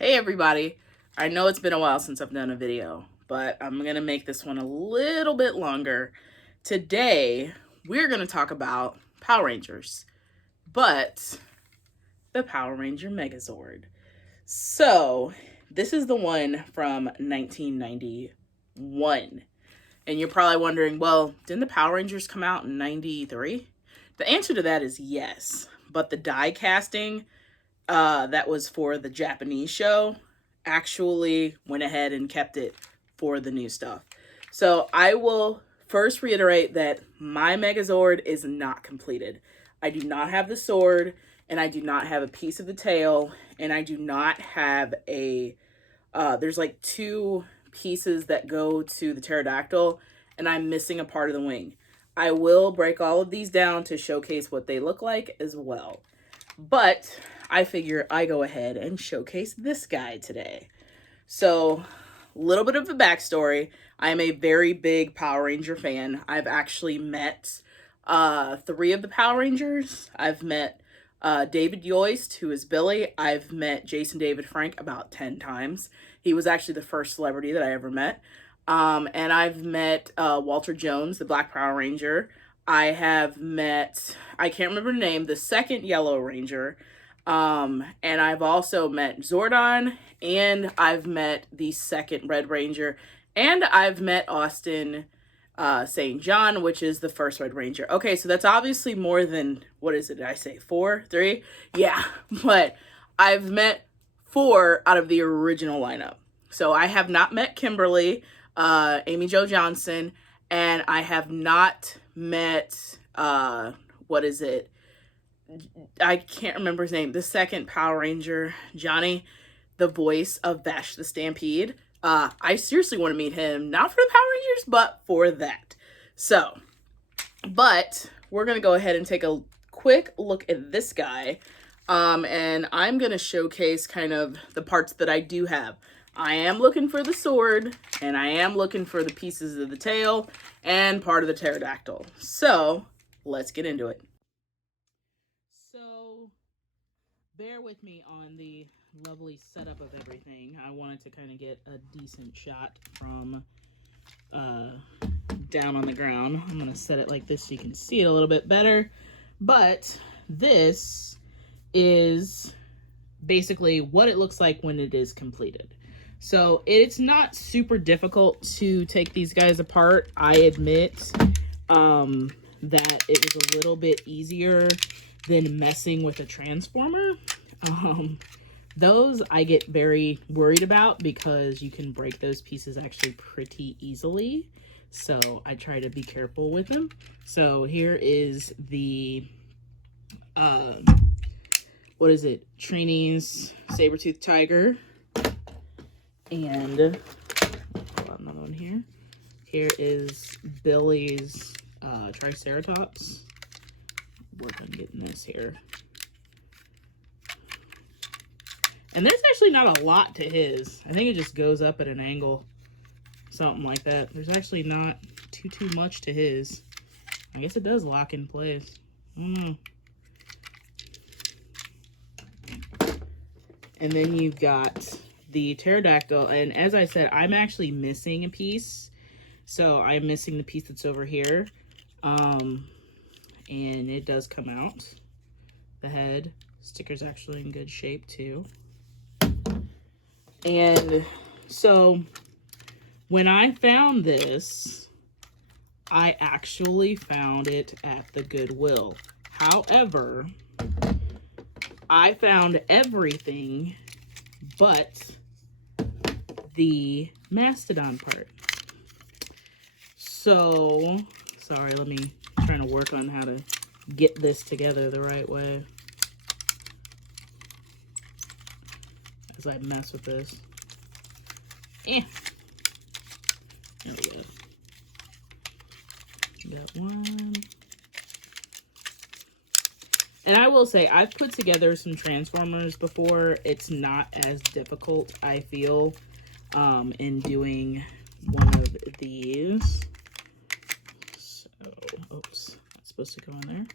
Hey everybody, I know it's been a while since I've done a video, but I'm going to make this one a little bit longer. Today, we're going to talk about Power Rangers, but the Power Ranger Megazord. So, this is the one from 1991. And you're probably wondering, well, didn't the Power Rangers come out in 93? The answer to that is yes, but the die casting that was for the Japanese show actually went ahead and kept it for the new stuff. So I will first reiterate that my Megazord is not completed. I do not have the sword, and I do not have a piece of the tail, and I do not have a, there's like two pieces that go to the pterodactyl, and I'm missing a part of the wing. I will break all of these down to showcase what they look like as well. But I figure I go ahead and showcase this guy today. So, a little bit of a backstory. I am a very big Power Ranger fan. I've actually met 3 of the Power Rangers. I've met David Yoist, who is Billy. I've met Jason David Frank about 10 times. He was actually the first celebrity that I ever met. And I've met Walter Jones, the Black Power Ranger. I have met, I can't remember the name, the second Yellow Ranger. And I've also met Zordon, and I've met the second Red Ranger, and I've met Austin St. John, which is the first Red Ranger. Okay, so that's obviously more than, what is it, did I say 4, 3? Yeah, but I've met 4 out of the original lineup. So I have not met Kimberly, Amy Jo Johnson, and I have not met, what is it? I can't remember his name. The second Power Ranger, Johnny, the voice of Vash the Stampede. I seriously want to meet him, not for the Power Rangers, but for that. So, but we're going to go ahead and take a quick look at this guy. And I'm going to showcase kind of the parts that I do have. I am looking for the sword, and I am looking for the pieces of the tail and part of the pterodactyl. So, let's get into it. So, bear with me on the lovely setup of everything. I wanted to kind of get a decent shot from down on the ground. I'm going to set it like this so you can see it a little bit better. But this is basically what it looks like when it is completed. So it's not super difficult to take these guys apart. I admit that it was a little bit easier than messing with a transformer. Those I get very worried about because you can break those pieces actually pretty easily. So I try to be careful with them. So here is the, what is it? Trini's saber-toothed tiger. And another one here. Here is Billy's Triceratops. Work on getting this here. And there's actually not a lot to his. I think it just goes up at an angle. Something like that. There's actually not too much to his. I guess it does lock in place. I don't know. And then you've got the pterodactyl, and as I said, I'm actually missing a piece. So I'm missing the piece that's over here. And it does come out. The head sticker's actually in good shape too. And so when I found this, I actually found it at the Goodwill. However, I found everything but the mastodon part. So, sorry, let me trying to work on how to get this together the right way as I mess with this. There we go. Got one. And I will say, I've put together some Transformers before. It's not as difficult, I feel, in doing one of these. So, oops, that's supposed to go in there.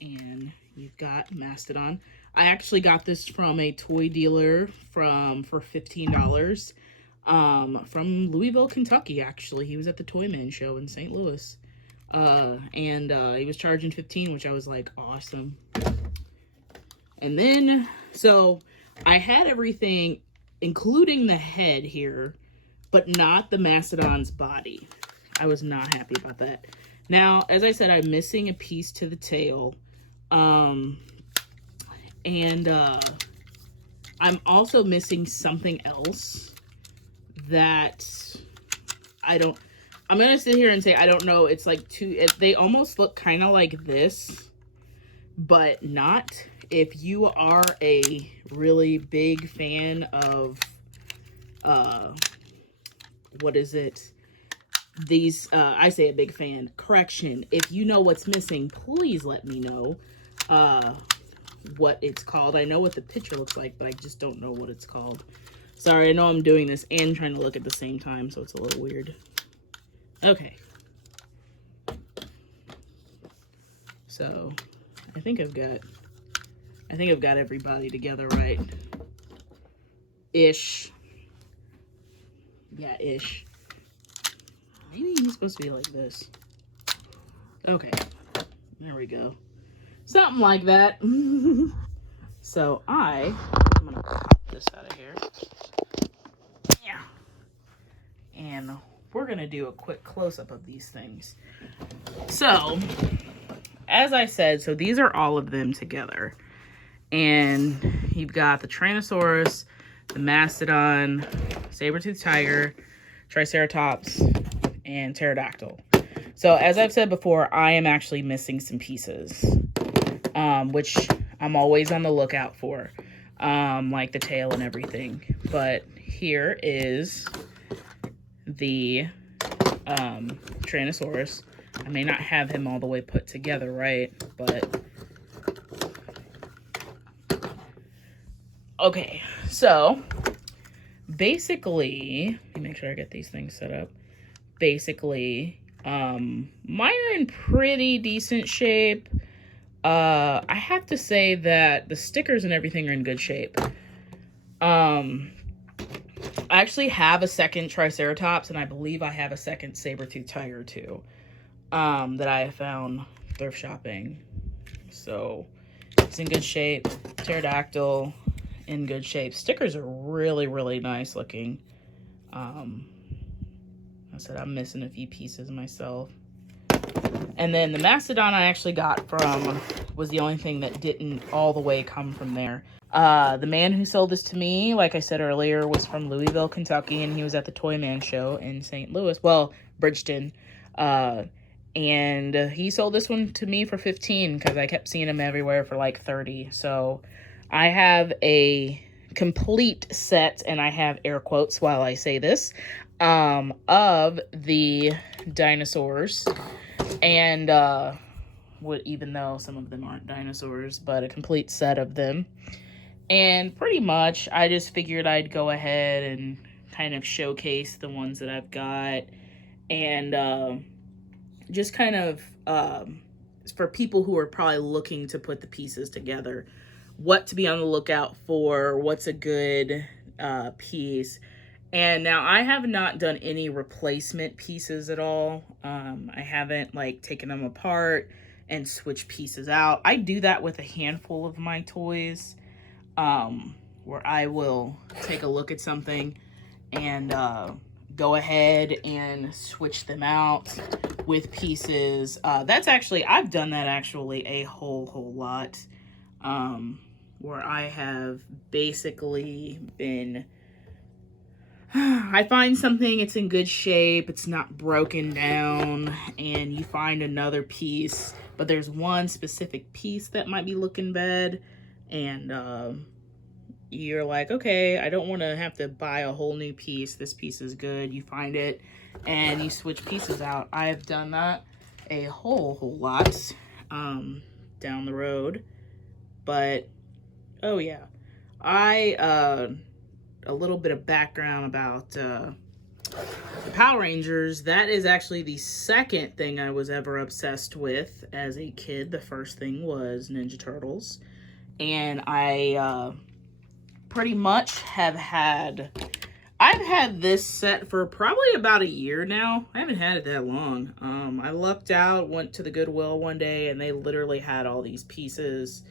And you've got Mastodon. I actually got this from a toy dealer for $15. From Louisville, Kentucky, actually. He was at the Toyman show in St. Louis. And he was charging 15, which I was like, awesome. And then, so I had everything, including the head here, but not the Mastodon's body. I was not happy about that. Now, as I said, I'm missing a piece to the tail. And I'm also missing something else that I'm going to sit here and say, I don't know. It's like they almost look kind of like this, but not. If you are a really big fan of, what is it? These, I say a big fan. Correction. If you know what's missing, please let me know, what it's called. I know what the picture looks like, but I just don't know what it's called. Sorry, I know I'm doing this and trying to look at the same time, so it's a little weird. Okay. So, I think I've got everybody together right. Ish. Yeah, ish. Maybe he's supposed to be like this. Okay. There we go. Something like that. So I'm gonna pop this out of here. Yeah. And we're gonna do a quick close-up of these things. So, as I said, so these are all of them together. And you've got the Tyrannosaurus, the Mastodon, saber-toothed tiger, Triceratops, and Pterodactyl. So as I've said before, I am actually missing some pieces, which I'm always on the lookout for, like the tail and everything. But here is the Tyrannosaurus. I may not have him all the way put together, right? But okay, so basically, let me make sure I get these things set up. Basically, mine are in pretty decent shape. I have to say that the stickers and everything are in good shape. I actually have a second Triceratops, and I believe I have a second saber-toothed tiger too, that I found thrift shopping. So it's in good shape. Pterodactyl in good shape. Stickers are really, really nice looking. I said I'm missing a few pieces myself. And then the Mastodon I actually got was the only thing that didn't all the way come from there. The man who sold this to me, like I said earlier, was from Louisville, Kentucky, and he was at the Toyman show in St. Louis. Well, Bridgeton. And he sold this one to me for 15 because I kept seeing him everywhere for like 30. So I have a complete set, and I have air quotes while I say this, of the dinosaurs. And even though some of them aren't dinosaurs, but a complete set of them. And pretty much I just figured I'd go ahead and kind of showcase the ones that I've got, and just kind of for people who are probably looking to put the pieces together, what to be on the lookout for, what's a good piece. And now I have not done any replacement pieces at all. I haven't like taken them apart and switched pieces out. I do that with a handful of my toys, where I will take a look at something and go ahead and switch them out with pieces. I've done that actually a whole lot, where I have basically been, I find something, it's in good shape, it's not broken down, and you find another piece, but there's one specific piece that might be looking bad, and you're like, okay, I don't want to have to buy a whole new piece. This piece is good. You find it, and you switch pieces out. I've done that a whole lot down the road, but, oh yeah, a little bit of background about the Power Rangers. That is actually the second thing I was ever obsessed with as a kid. The first thing was Ninja Turtles. And I pretty much I've had this set for probably about a year now. I haven't had it that long. I lucked out, went to the Goodwill one day, and they literally had all these pieces.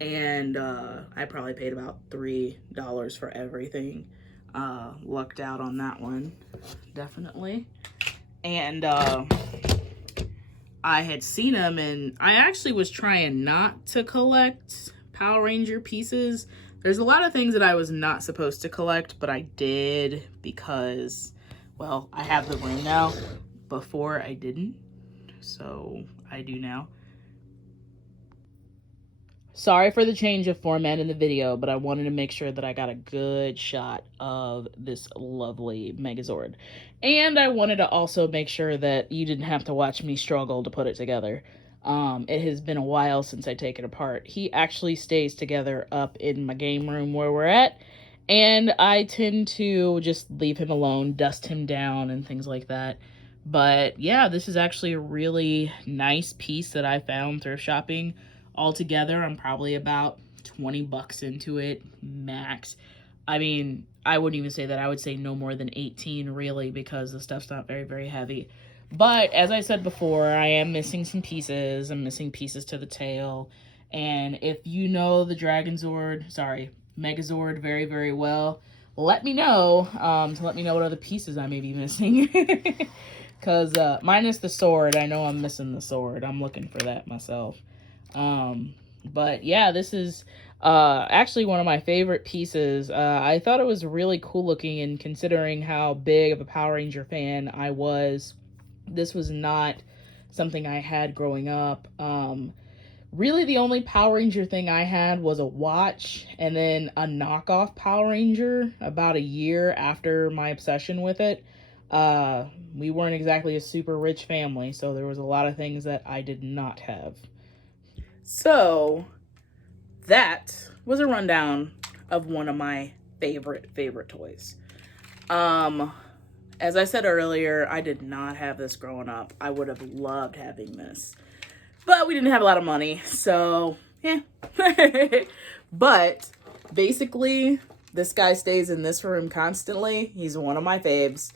And I probably paid about $3 for everything. Lucked out on that one, definitely. And I had seen them, and I actually was trying not to collect Power Ranger pieces. There's a lot of things that I was not supposed to collect, but I did because, well, I have the room now. Before I didn't, so I do now. Sorry for the change of format in the video, but I wanted to make sure that I got a good shot of this lovely Megazord. And I wanted to also make sure that you didn't have to watch me struggle to put it together. It has been a while since I take it apart. He actually stays together up in my game room where we're at, and I tend to just leave him alone, dust him down, and things like that. But yeah, this is actually a really nice piece that I found thrift shopping. Altogether, I'm probably about 20 bucks into it, max. I mean, I wouldn't even say that. I would say no more than 18, really, because the stuff's not very, very heavy. But, as I said before, I am missing some pieces. I'm missing pieces to the tail. And if you know the Megazord very, very well, let me know, to let me know what other pieces I may be missing. Because, minus the sword, I know I'm missing the sword. I'm looking for that myself. But yeah, this is actually one of my favorite pieces. I thought it was really cool looking, and considering how big of a Power Ranger fan I was, this was not something I had growing up. Really the only Power Ranger thing I had was a watch, and then a knockoff Power Ranger about a year after my obsession with it. We weren't exactly a super rich family, so there was a lot of things that I did not have. So that was a rundown of one of my favorite toys. As I said earlier, I did not have this growing up. I would have loved having this, but we didn't have a lot of money, so yeah. But basically, this guy stays in this room constantly. He's one of my faves,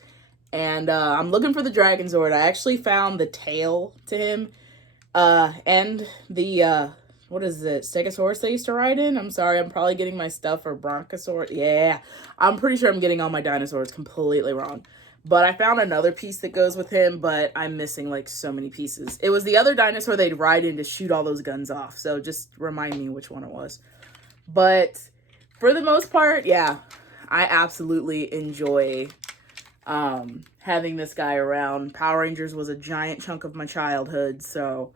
and I'm looking for the Megazord. I actually found the tail to him. And the, what is it, Stegosaurus they used to ride in? I'm sorry, I'm probably getting my stuff for Bronchosaurus. Yeah, I'm pretty sure I'm getting all my dinosaurs completely wrong. But I found another piece that goes with him, but I'm missing, like, so many pieces. It was the other dinosaur they'd ride in to shoot all those guns off, so just remind me which one it was. But for the most part, yeah, I absolutely enjoy having this guy around. Power Rangers was a giant chunk of my childhood, so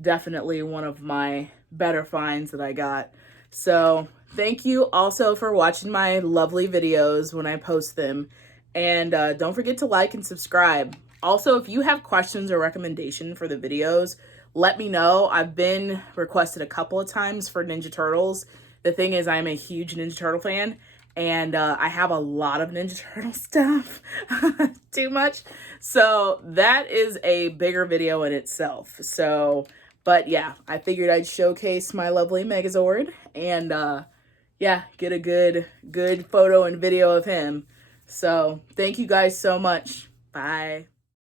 definitely one of my better finds that I got. So thank you also for watching my lovely videos when I post them. And don't forget to like and subscribe. Also, if you have questions or recommendation for the videos, let me know. I've been requested a couple of times for Ninja Turtles. The thing is, I'm a huge Ninja Turtle fan, and I have a lot of Ninja Turtle stuff. Too much. So that is a bigger video in itself. So, but yeah, I figured I'd showcase my lovely Megazord and yeah, get a good photo and video of him. So thank you guys so much. Bye.